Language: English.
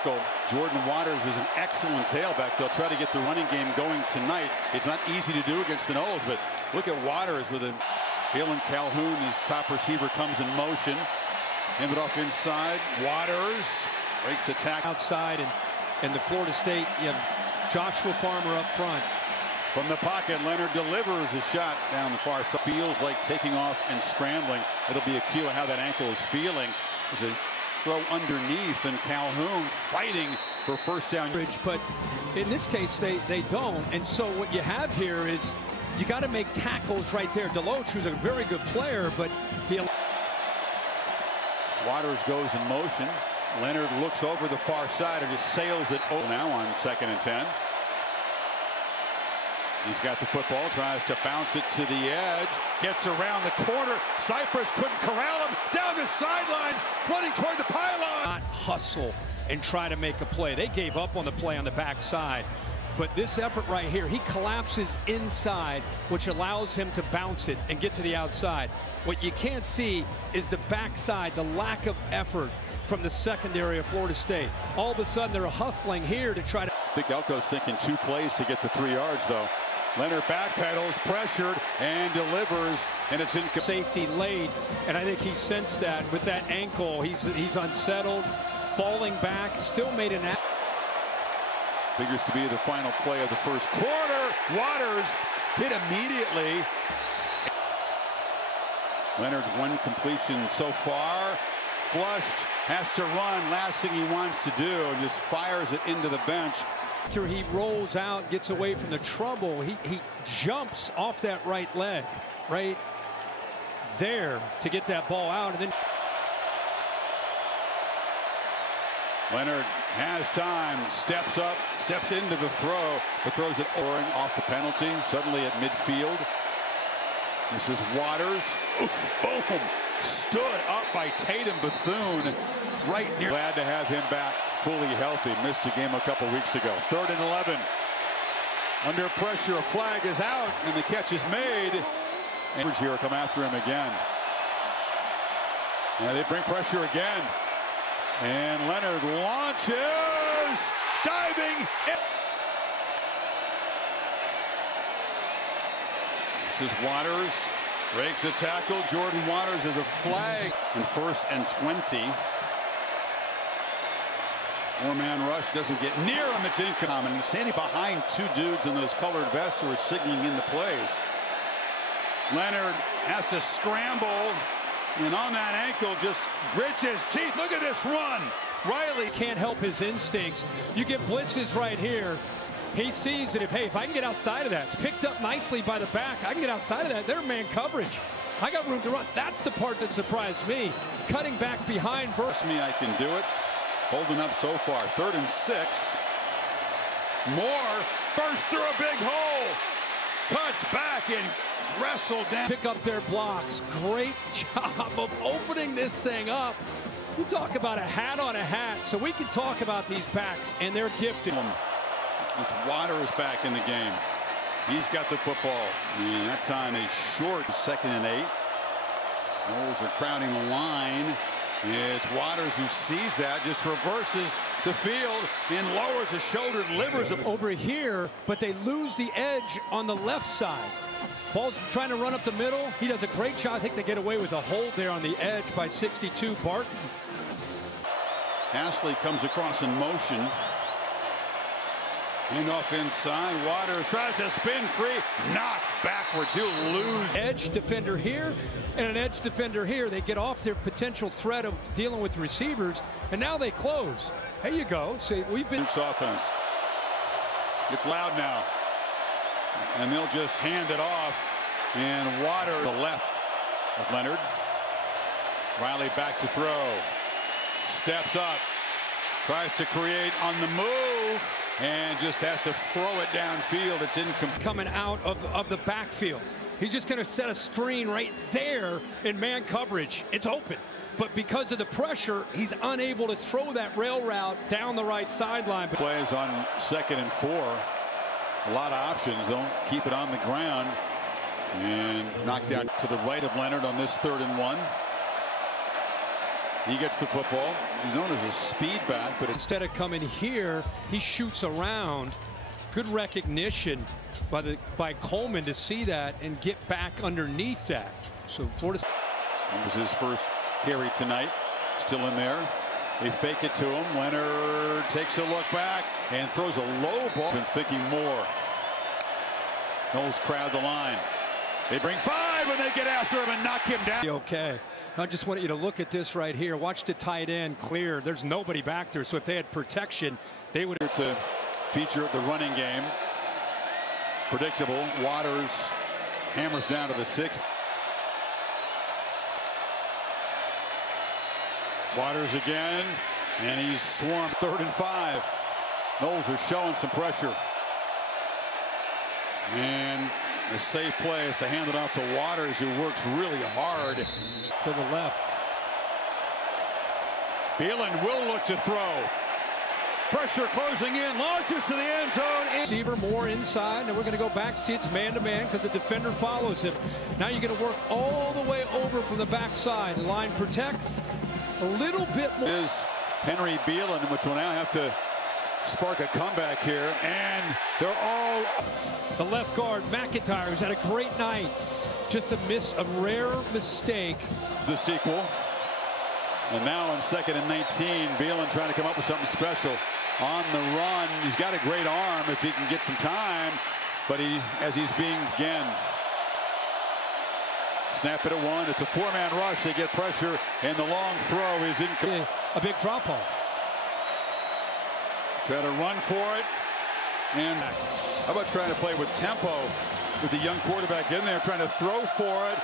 ankle. Jordan Waters is an excellent tailback. They'll try to get the running game going tonight. It's not easy to do against the Noles, but look at Waters with a Jalen Calhoun, his top receiver, comes in motion. Handed off inside. Waters breaks a tackle. Outside, and the Florida State, you have Joshua Farmer up front. From the pocket, Leonard delivers a shot down the far side. Feels like taking off and scrambling. It'll be a cue on how that ankle is feeling. There's a throw underneath, and Calhoun fighting for first down. But in this case, they don't. And so what you have here is you got to make tackles right there. Deloach, who's a very good player, but he... Waters goes in motion. Leonard looks over the far side and just sails it over now on 2nd and 10. He's got the football, tries to bounce it to the edge, gets around the corner. Cypress couldn't corral him, down the sidelines, running toward the pylon. Not hustle and try to make a play. They gave up on the play on the backside. But this effort right here, he collapses inside, which allows him to bounce it and get to the outside. What you can't see is the backside, the lack of effort from the secondary of Florida State. All of a sudden, they're hustling here to try to... I think Elko's thinking 2 plays to get the 3 yards, though. Leonard backpedals, pressured, and delivers, and it's in safety late, and I think he sensed that with that ankle. He's unsettled, falling back, still made an... Figures to be the final play of the first quarter. Waters hit immediately. Leonard, 1 completion so far. Flush has to run. Last thing he wants to do, and just fires it into the bench. After he rolls out, gets away from the trouble, he jumps off that right leg, right there, to get that ball out, and then Leonard has time, steps up, steps into the throw, but throws it off the penalty, suddenly at midfield. This is Waters. Ooh, boom! Stood up by Tatum Bethune, right near. Glad to have him back fully healthy. Missed a game a couple weeks ago. 3rd and 11. Under pressure, a flag is out, and the catch is made. And here come after him again. Now they bring pressure again. And Leonard launches, diving. This is Waters, breaks a tackle. Jordan Waters has a flag. And 1st and 20. 4-man rush doesn't get near him. It's incoming. He's standing behind 2 dudes in those colored vests who are signaling in the plays. Leonard has to scramble. And on that ankle, just grits his teeth. Look at this run. Riley can't help his instincts. You get blitzes right here. He sees it. If I can get outside of that, it's picked up nicely by the back. I can get outside of that. They're man coverage. I got room to run. That's the part that surprised me. Cutting back behind. Trust me, I can do it. Holding up so far. 3rd and 6. Moore bursts through a big hole. Cuts back and wrestle down. Pick up their blocks. Great job of opening this thing up. You talk about a hat on a hat. So we can talk about these backs, and they're gifted. This Waters back in the game. He's got the football. And that time a short 2nd and 8. Noles are crowding the line. It's Waters who sees that, just reverses the field and lowers his shoulder, delivers it. Over here, but they lose the edge on the left side. Ball's trying to run up the middle. He does a great job. I think they get away with a hold there on the edge by 62, Barton. Ashley comes across in motion. And off inside, Waters tries to spin free, knocked backwards. He'll lose. Edge defender here and an edge defender here. They get off their potential threat of dealing with receivers, and now they close. There you go. See, we've been. Duke's offense. It's loud now. And they'll just hand it off. And Waters, the left of Leonard. Riley back to throw. Steps up. Tries to create on the move. And just has to throw it downfield. It's incomplete. Coming out of the backfield. He's just going to set a screen right there in man coverage. It's open. But because of the pressure, he's unable to throw that rail route down the right sideline. Plays on 2nd and 4. A lot of options. Don't keep it on the ground. And knocked down to the right of Leonard on this 3rd and 1. He gets the football. He's known as a speed back, but instead of coming here, he shoots around. Good recognition by Coleman to see that and get back underneath that. So Florida. That was his first carry tonight. Still in there. They fake it to him. Leonard takes a look back and throws a low ball. Been thinking more. Knowles crowd the line. They bring 5 and they get after him and knock him down. Okay. I just want you to look at this right here. Watch the tight end clear. There's nobody back there. So if they had protection, they would. To feature the running game. Predictable. Waters hammers down to the 6. Waters again, and he's swarmed. 3rd and 5. Knowles was showing some pressure. And a safe play, so hand it off to Waters, who works really hard. To the left. Beeland will look to throw. Pressure closing in, launches to the end zone. Receiver more inside, and we're going to go back. See, it's man-to-man because the defender follows him. Now you're going to work all the way over from the backside. The line protects a little bit more. Is Henry Beeland, which will now have to spark a comeback here, and they're all. The left guard, McIntyre, who's had a great night. Just a rare mistake. The sequel. And now on 2nd and 19, Beeland trying to come up with something special. On the run, he's got a great arm if he can get some time, but as he's being again. Snap it at 1. It's a 4-man rush. They get pressure, and the long throw is incomplete. A big drop off. Try to run for it. And how about trying to play with tempo with the young quarterback in there, trying to throw for it.